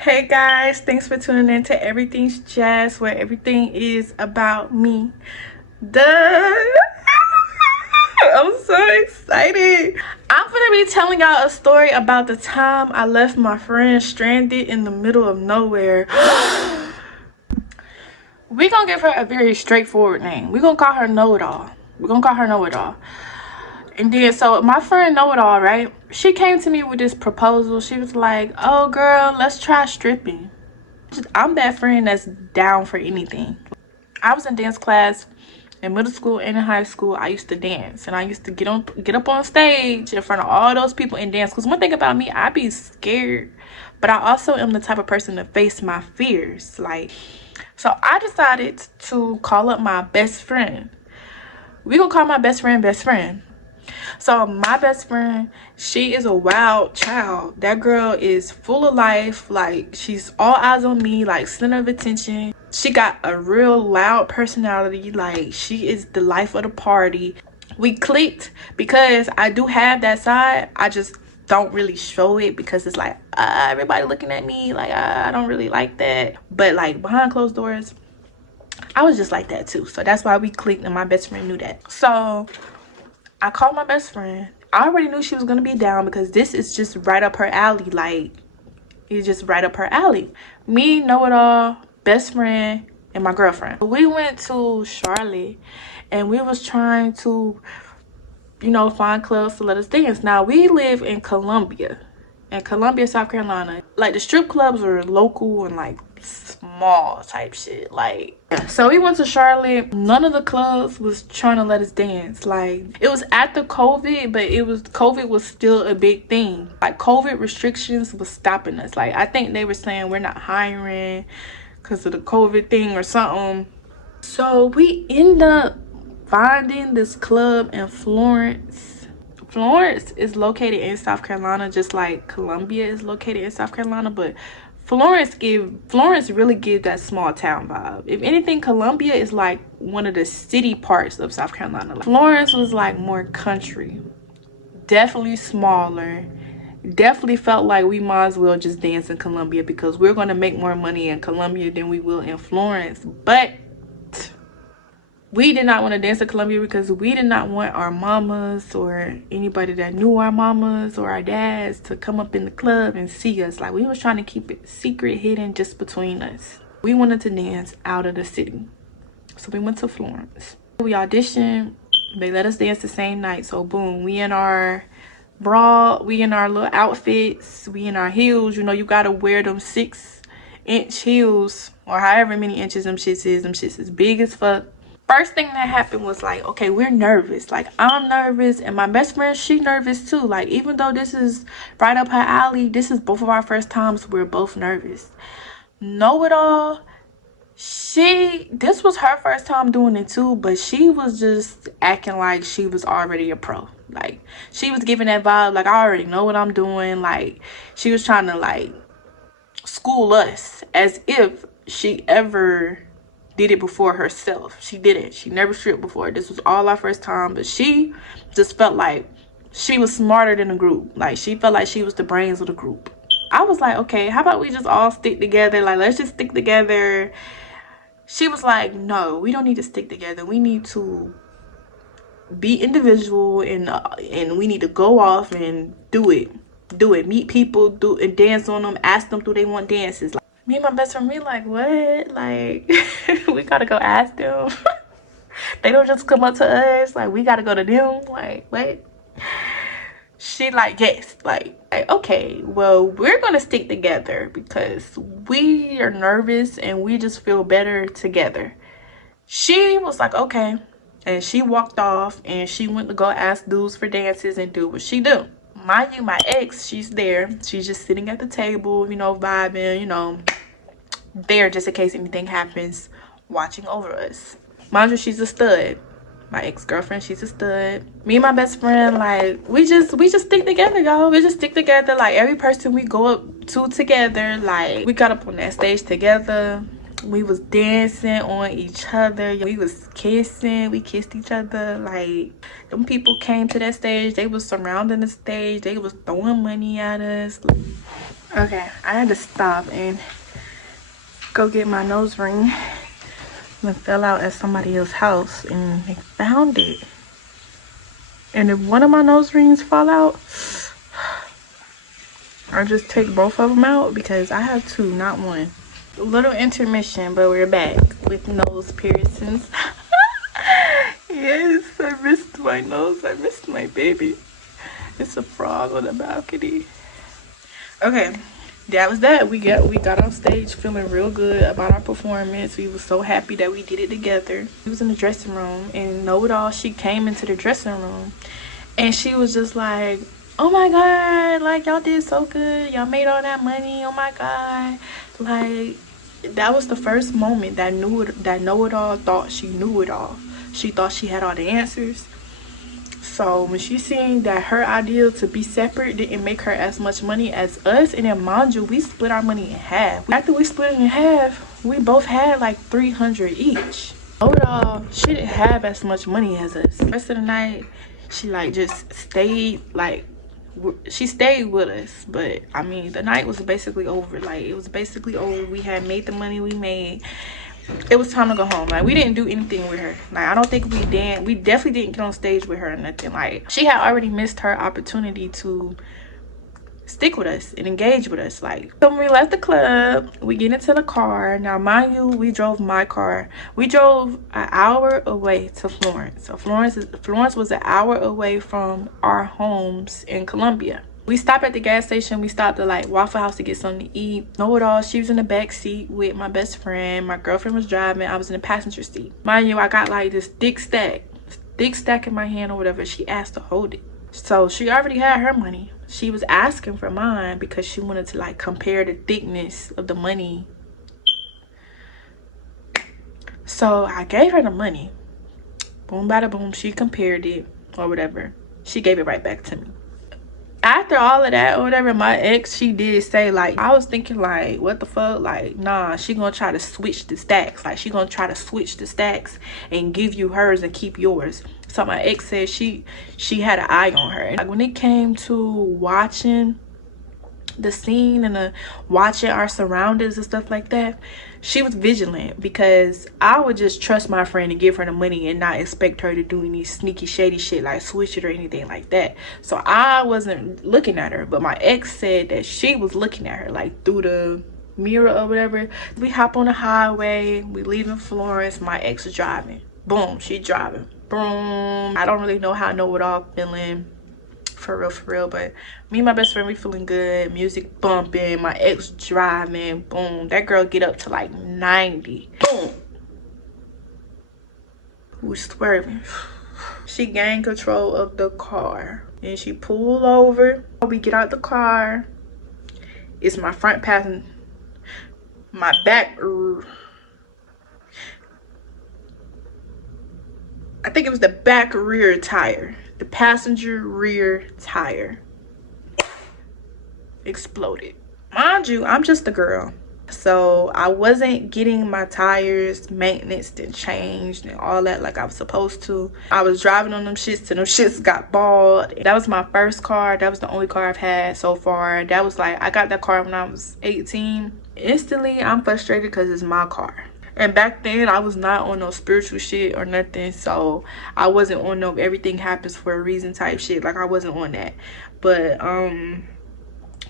Hey guys, thanks for tuning in to Everything's Jazz, where everything is about me. Duh! I'm so excited. I'm gonna be telling y'all a story about the time I left my friend stranded in the middle of nowhere. We're gonna give her a very straightforward name. We're gonna call her Know-It-All. And then, so my friend Know-It-All, right? She came to me with this proposal. She was like, oh girl, let's try stripping. I'm that friend that's down for anything. I was in dance class in middle school and in high school. I used to dance, and I used to get up on stage in front of all those people and dance. Because one thing about me, I be scared, but I also am the type of person to face my fears. So I decided to call up my best friend. We gonna call my best friend. So my best friend, she is a wild child. That girl is full of life. Like, she's all eyes on me, like center of attention. She got a real loud personality. Like, she is the life of the party. We clicked because I do have that side. I just don't really show it because it's like everybody looking at me. Like, I don't really like that. But like behind closed doors, I was just like that too. So that's why we clicked, and my best friend knew that. So I called my best friend. I already knew she was gonna be down because this is just right up her alley. Like, it's just right up her alley. Me, Know-It-All, best friend, and my girlfriend. We went to Charlotte, and we was trying to, find clubs to let us dance. Now, we live in Columbia, South Carolina. Like, the strip clubs are local and like small type shit. Like, yeah. So we went to Charlotte. None of the clubs was trying to let us dance. Like, it was after COVID, but COVID was still a big thing. Like, COVID restrictions was stopping us. Like, I think they were saying we're not hiring because of the COVID thing or something. So we end up finding this club in Florence. Florence is located in South Carolina, just like Columbia is located in South Carolina, but Florence really gives that small town vibe. If anything, Columbia is like one of the city parts of South Carolina. Florence was like more country, definitely smaller. Definitely felt like we might as well just dance in Columbia because we're going to make more money in Columbia than we will in Florence. But we did not want to dance in Columbia because we did not want our mamas or anybody that knew our mamas or our dads to come up in the club and see us. Like, we was trying to keep it secret, hidden, just between us. We wanted to dance out of the city. So we went to Florence. We auditioned. They let us dance the same night. So boom, we in our bra, we in our little outfits, we in our heels. You gotta wear them 6-inch heels or however many inches them shits is. Them shits is big as fuck. First thing that happened was like, okay, we're nervous. Like, I'm nervous, and my best friend, she nervous too. Like, even though this is right up her alley, this is both of our first times. We're both nervous. Know-It-All, this was her first time doing it too, but she was just acting like she was already a pro. Like, she was giving that vibe like, I already know what I'm doing. Like, she was trying to like school us as if she ever did it before herself. She didn't. She never stripped before. This was all our first time, but she just felt like she was smarter than the group. Like, she felt like she was the brains of the group. I was like, okay, how about we just all stick together? Like, let's just stick together. She was like, no, we don't need to stick together. We need to be individual, and we need to go off and do it. Meet people, do and dance on them. Ask them, do they want dances? Like, me and my best friend, we like, what? Like, we gotta go ask them. They don't just come up to us. Like, we gotta go to them. Like, what? She like, yes. Like, okay, well, we're gonna stick together because we are nervous and we just feel better together. She was like, okay. And she walked off and she went to go ask dudes for dances and do what she do. Mind you, my ex, she's there. She's just sitting at the table, vibing, there just in case anything happens, watching over us. Mind you, she's a stud. My ex-girlfriend, she's a stud. Me and my best friend, like, we just stick together, y'all. We just stick together. Like, every person we go up to together, like, we got up on that stage together. We was dancing on each other. We was kissing. We kissed each other. Like, them people came to that stage. They was surrounding the stage. They was throwing money at us. Okay, I had to stop and go get my nose ring. It fell out at somebody else's house and they found it. And if one of my nose rings fall out, I just take both of them out because I have two, not one. A little intermission, but we're back with nose piercings. Yes, I missed my nose. I missed my baby. It's a frog on the balcony. Okay, that was that. We got on stage feeling real good about our performance. We were so happy that we did it together. We was in the dressing room, and know it all, she came into the dressing room and she was just like, oh my god, like y'all did so good, y'all made all that money, oh my god. Like, that was the first moment that know it all thought she knew it all. She thought she had all the answers. So when she seen that her idea to be separate didn't make her as much money as us, and then mind you, we split our money in half. After we split it in half, we both had like 300 each. Overall, she didn't have as much money as us. The rest of the night, she like just stayed, like she stayed with us. But I mean, the night was basically over. Like, it was basically over. We had made the money we made. It was time to go home. Like, we didn't do anything with her. Like, I don't think we definitely didn't get on stage with her or nothing. Like, she had already missed her opportunity to stick with us and engage with us. Like, so when we left the club, we get into the car. Now mind you, we drove my car. We drove an hour away to Florence. So Florence was an hour away from our homes in Columbia. We stopped at the gas station. We stopped at like Waffle House to get something to eat. Know it all, she was in the back seat with my best friend. My girlfriend was driving. I was in the passenger seat. Mind you, I got like this thick stack in my hand or whatever. She asked to hold it. So she already had her money. She was asking for mine because she wanted to like compare the thickness of the money. So I gave her the money. Boom, bada boom. She compared it or whatever. She gave it right back to me. After all of that or whatever, my ex, she did say, like, I was thinking like, what the fuck? Like, nah, she gonna try to switch the stacks. Like, she gonna try to switch the stacks and give you hers and keep yours. So my ex said she had an eye on her. Like, when it came to watching the scene and watching our surroundings and stuff like that, she was vigilant, because I would just trust my friend and give her the money and not expect her to do any sneaky shady shit like switch it or anything like that. So I wasn't looking at her, but my ex said that she was looking at her like through the mirror or whatever. We hop on the highway, we leaving Florence. My ex is driving. Boom, she driving. Boom. I don't really know how I know it all feeling. For real, but me and my best friend, we feeling good. Music bumping, my ex driving. Boom, that girl get up to like 90. Boom, who's swerving? She gained control of the car and she pulled over. We get out the car. It's my front passenger, my back, I think it was the back rear tire. The passenger rear tire exploded. Mind you, I'm just a girl, so I wasn't getting my tires maintenance and changed and all that like I was supposed to. I was driving on them shits till them shits got bald. That was my first car. That was the only car I've had so far. That was like, I got that car when I was 18. Instantly, I'm frustrated because it's my car. And back then, I was not on no spiritual shit or nothing. So I wasn't on no everything happens for a reason type shit. Like, I wasn't on that. But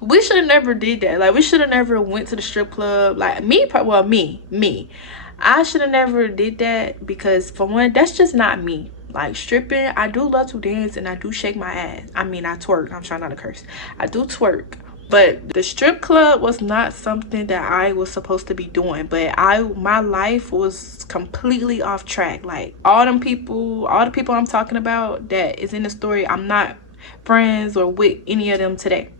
we should have never did that. Like, we should have never went to the strip club. Like, me. I should have never did that, because for one, that's just not me. Like, stripping, I do love to dance and I do shake my ass. I mean, I twerk. I'm trying not to curse. I do twerk. But the strip club was not something that I was supposed to be doing. But my life was completely off track. Like, all the people I'm talking about that is in the story, I'm not friends or with any of them today.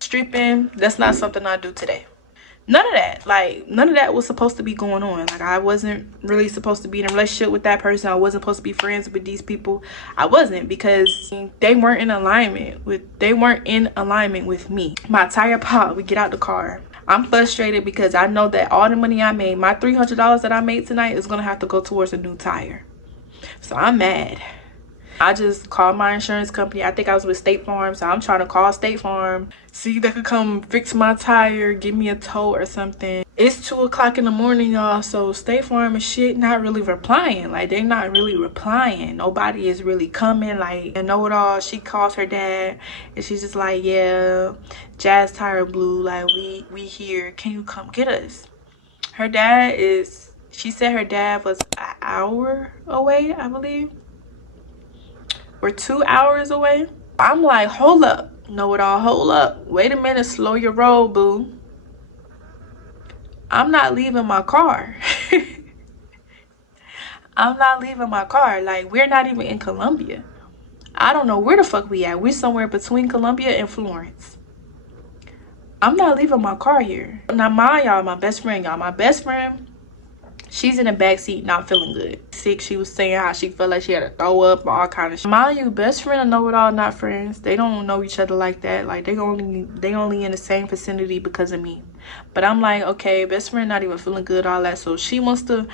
Stripping, that's not something I do today. None of that. Like, none of that was supposed to be going on. Like, I wasn't really supposed to be in a relationship with that person. I wasn't supposed to be friends with these people. I wasn't, because they weren't in alignment with me. My tire popped. We get out the car. I'm frustrated because I know that all the money I made, my $300 that I made tonight, is gonna have to go towards a new tire. So I'm mad. I just called my insurance company. I think I was with State Farm, so I'm trying to call State Farm, see if they could come fix my tire, give me a tow or something. It's 2 o'clock in the morning, y'all, so State Farm and shit not really replying. Like, they're not really replying. Nobody is really coming. Like, and know-it-all, she calls her dad, and she's just like, yeah, Jazz tire blew. Like, we here. Can you come get us? Her dad is, she said her dad was an hour away, I believe. Or 2 hours away. I'm like, hold up. Know-it-all, hold up. Wait a minute, slow your roll, boo. I'm not leaving my car. I'm not leaving my car. Like, we're not even in Colombia. I don't know where the fuck we at. We're somewhere between Colombia and Florence. I'm not leaving my car here. Now, mind y'all, my best friend, she's in the back seat, not feeling good. Sick. She was saying how she felt like she had to throw up, all kind of shit. Mind you, best friend and know-it-all not friends. They don't know each other like that. Like, they only in the same vicinity because of me. But I'm like, okay, best friend not even feeling good, all that. So she wants to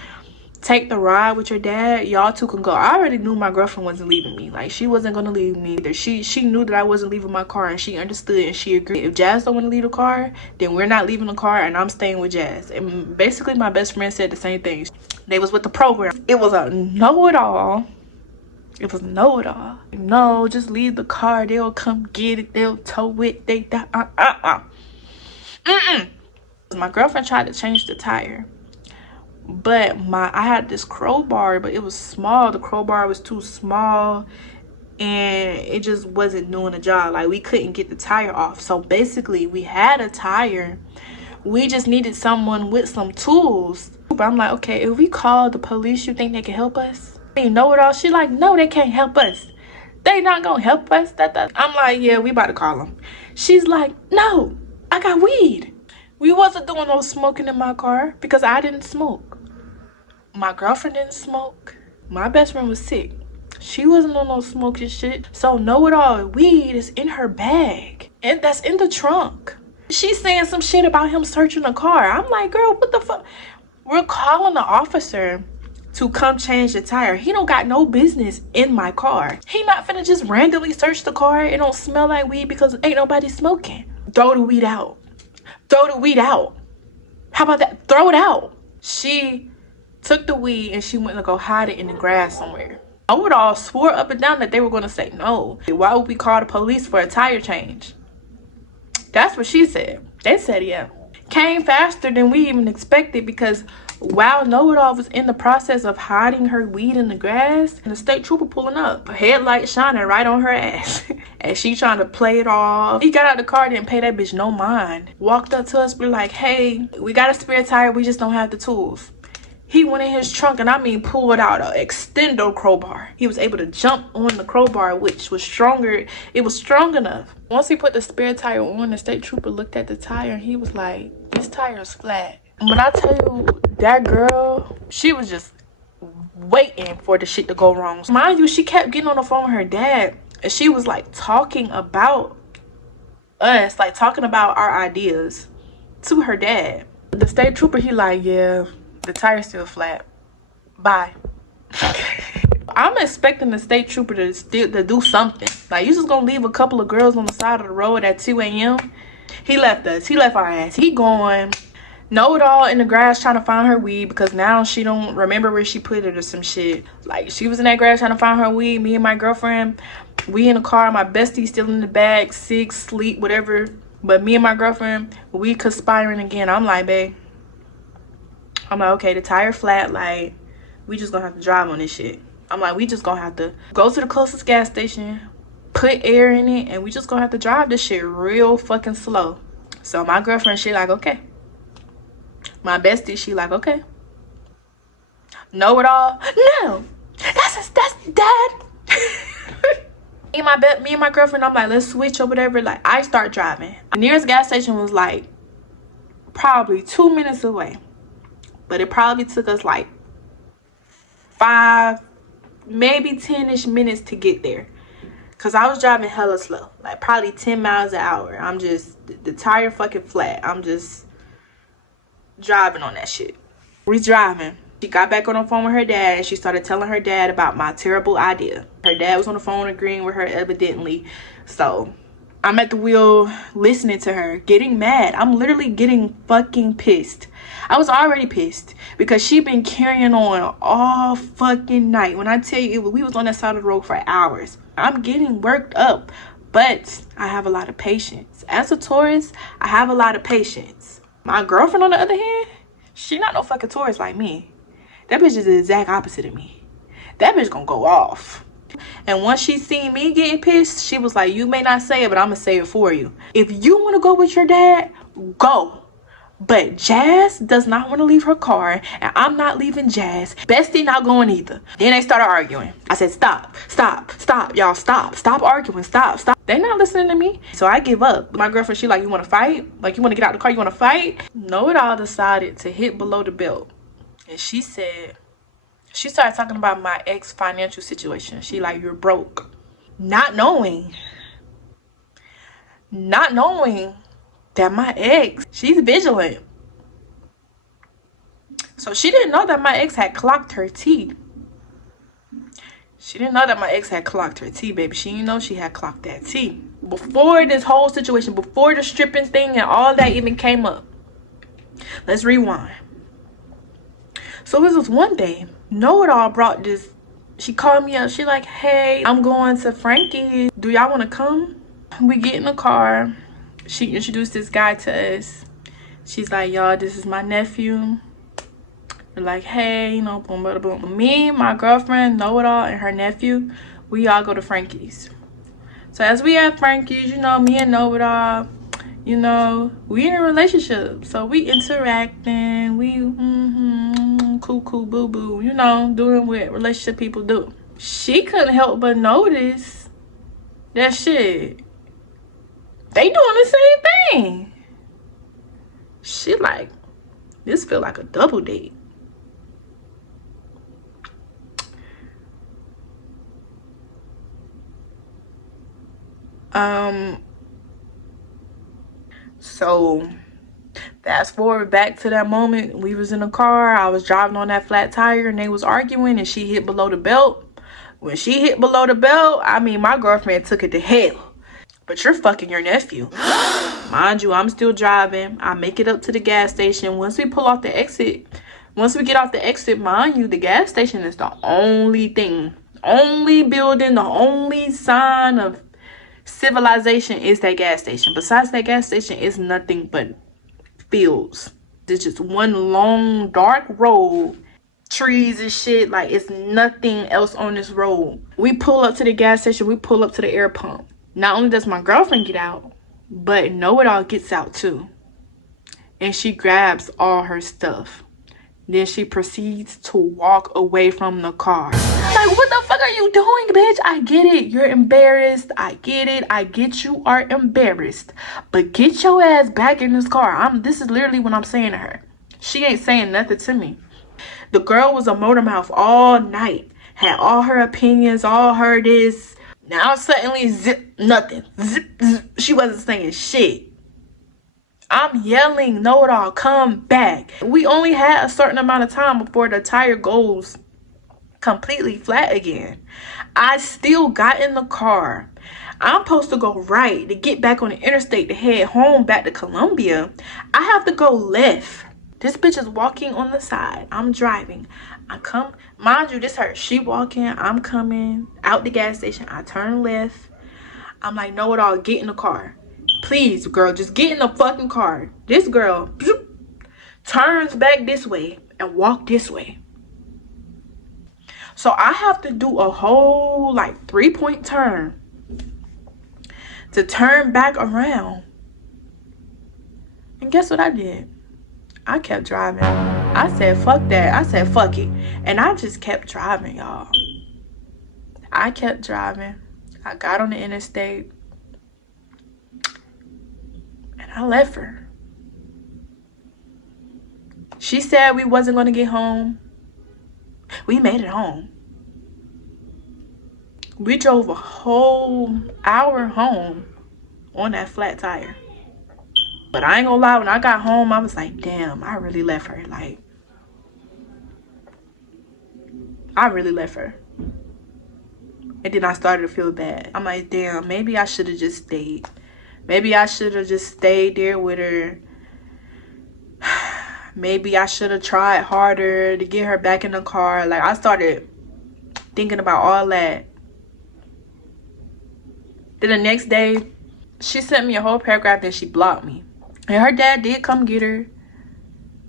take the ride with your dad. Y'all two can go. I already knew my girlfriend wasn't leaving me. Like, she wasn't gonna leave me either. She knew that I wasn't leaving my car, and she understood and she agreed. If Jazz don't want to leave the car, then we're not leaving the car, and I'm staying with Jazz. And basically my best friend said the same thing. They was with the program. It was a know-it-all. It was know-it-all. No, just leave the car. They'll come get it. They'll tow it. My girlfriend tried to change the tire, but I had this crowbar, but it was small. The crowbar was too small, and it just wasn't doing the job. Like, we couldn't get the tire off. So basically, we had a tire. We just needed someone with some tools. But I'm like, okay, if we call the police, you think they can help us? You know it all. She like, no, they can't help us. They not gonna help us. I'm like, yeah, we about to call them. She's like, no, I got weed. We wasn't doing no smoking in my car because I didn't smoke. My girlfriend didn't smoke. My best friend was sick. She wasn't on no smoking shit. So know-it-all, weed is in her bag. And that's in the trunk. She's saying some shit about him searching the car. I'm like, girl, what the fuck? We're calling the officer to come change the tire. He don't got no business in my car. He not finna just randomly search the car. It don't smell like weed because ain't nobody smoking. Throw the weed out. Throw the weed out. How about that? Throw it out. She took the weed and she went to go hide it in the grass somewhere. Know-it-all swore up and down that they were going to say no. Why would we call the police for a tire change? That's what she said. They said yeah. Came faster than we even expected because while know-it-all was in the process of hiding her weed in the grass, and the state trooper pulling up, headlight shining right on her ass. And she trying to play it off. He got out the car, didn't pay that bitch no mind. Walked up to us, we're like, hey, we got a spare tire, we just don't have the tools. He went in his trunk and pulled out an extendo crowbar. He was able to jump on the crowbar, which was stronger. It was strong enough. Once he put the spare tire on, the state trooper looked at the tire and he was like, this tire is flat. When I tell you, that girl, she was just waiting for the shit to go wrong. Mind you, she kept getting on the phone with her dad and she was like talking about us, like talking about our ideas to her dad. The state trooper, he like, yeah, the tire's still flat. Bye. I'm expecting the state trooper to do something. Like, you just gonna leave a couple of girls on the side of the road at 2 a.m.? He left us. He left our ass. He going. Know-it-all in the grass trying to find her weed because now she don't remember where she put it or some shit. Like, she was in that grass trying to find her weed. Me and my girlfriend, we in the car. My bestie still in the bag, sick, sleep, whatever. But me and my girlfriend, we conspiring again. I'm like, babe. I'm like, okay, the tire flat. Like, we just gonna have to drive on this shit. I'm like, we just gonna have to go to the closest gas station, put air in it, and we just gonna have to drive this shit real fucking slow. So my girlfriend, she like, okay. My bestie, she like, okay. Know-it-all? No, that's dad. me and my girlfriend, I'm like, let's switch or whatever. Like, I start driving. The nearest gas station was like probably 2 minutes away, but it probably took us like 5, maybe 10-ish minutes to get there. Cause I was driving hella slow, like probably 10 miles an hour. I'm just, the tire fucking flat. I'm just driving on that shit. We driving. She got back on the phone with her dad and she started telling her dad about my terrible idea. Her dad was on the phone agreeing with her evidently. So I'm at the wheel listening to her, getting mad. I'm literally getting fucking pissed. I was already pissed because she been carrying on all fucking night. When I tell you, we was on that side of the road for hours. I'm getting worked up, but I have a lot of patience. As a Taurus, I have a lot of patience. My girlfriend, on the other hand, she not no fucking Taurus like me. That bitch is the exact opposite of me. That bitch gonna go off. And once she seen me getting pissed, she was like, you may not say it, but I'm gonna say it for you. If you want to go with your dad, go. But Jazz does not want to leave her car, and I'm not leaving Jazz. Bestie not going either. Then they started arguing. I said, stop, y'all, stop arguing, stop. They not listening to me. So I give up. My girlfriend, she like, you want to fight? Like, you want to get out the car, you want to fight? Know It All decided to hit below the belt. And she said, she started talking about my ex financial situation. She like, you're broke. Not knowing that my ex, she's vigilant. So she didn't know that my ex had clocked her T. She didn't know that my ex had clocked her T, baby. She didn't know she had clocked that T. Before this whole situation, before the stripping thing and all that even came up. Let's rewind. So this was one day, Know It All brought this. She called me up. She like, hey, I'm going to Frankie's. Do y'all want to come? We get in the car. She introduced this guy to us. She's like, y'all, this is my nephew. We're like, hey, you know, boom, boom, boom. Me, my girlfriend, Know It All, and her nephew, we all go to Frankie's. So as we at Frankie's, you know, me and Know It All, you know, we in a relationship. So we interacting, we cool, boo boo, you know, doing what relationship people do. She couldn't help but notice that shit, they doing the same thing. She like, this feel like a double date. So fast forward back to that moment. We was in a car. I was driving on that flat tire and they was arguing and she hit below the belt. When she hit below the belt, I mean, my girlfriend took it to hell. But you're fucking your nephew. Mind you, I'm still driving. I make it up to the gas station. Once we pull off the exit, once we get off the exit, mind you, the gas station is the only thing, only building, the only sign of civilization is that gas station. Besides that gas station, is nothing but fields. There's just one long dark road, trees and shit. Like, it's nothing else on this road. We pull up to the gas station. We pull up to the air pump. Not only does my girlfriend get out, but Know It All gets out too. And she grabs all her stuff. Then she proceeds to walk away from the car. Like, what the fuck are you doing, bitch? I get it. You're embarrassed. I get it. I get you are embarrassed. But get your ass back in this car. This is literally what I'm saying to her. She ain't saying nothing to me. The girl was a motor mouth all night. Had all her opinions, all her this. Now suddenly, zip, nothing. Zip, zip. She wasn't saying shit. I'm yelling, Know It All, come back. We only had a certain amount of time before the tire goes completely flat again. I still got in the car. I'm supposed to go right to get back on the interstate to head home back to Columbia. I have to go left. This bitch is walking on the side. I'm driving. I come, mind you, this her. She walking, I'm coming out the gas station. I turn left. I'm like, Know It All, get in the car. Please, girl, just get in the fucking car. This girl turns back this way and walk this way. So I have to do a whole like 3-point turn to turn back around. And guess what I did? I kept driving. I said, fuck that. I said, fuck it. And I just kept driving, y'all. I kept driving. I got on the interstate. And I left her. She said we wasn't going to get home. We made it home. We drove a whole hour home on that flat tire. But I ain't gonna lie, when I got home, I was like, damn, I really left her. Like, I really left her. And then I started to feel bad. I'm like, damn, maybe I should have just stayed. Maybe I should have just stayed there with her. Maybe I should have tried harder to get her back in the car. Like, I started thinking about all that. Then the next day, she sent me a whole paragraph and she blocked me. And her dad did come get her,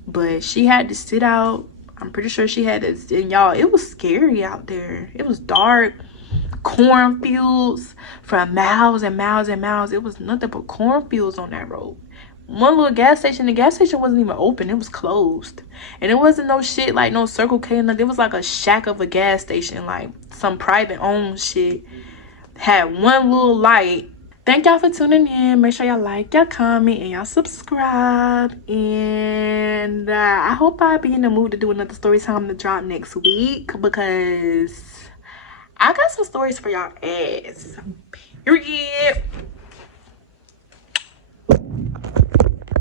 but she had to sit out. I'm pretty sure she had to, and y'all, it was scary out there. It was dark, cornfields for miles and miles and miles. It was nothing but cornfields on that road. One little gas station, the gas station wasn't even open. It was closed. And it wasn't no shit like no Circle K. It was like a shack of a gas station, like some private owned shit. Had one little light. Thank y'all for tuning in. Make sure y'all like, y'all comment, and y'all subscribe. And I hope I'll be in the mood to do another story time to drop next week, because I got some stories for y'all ass. Period.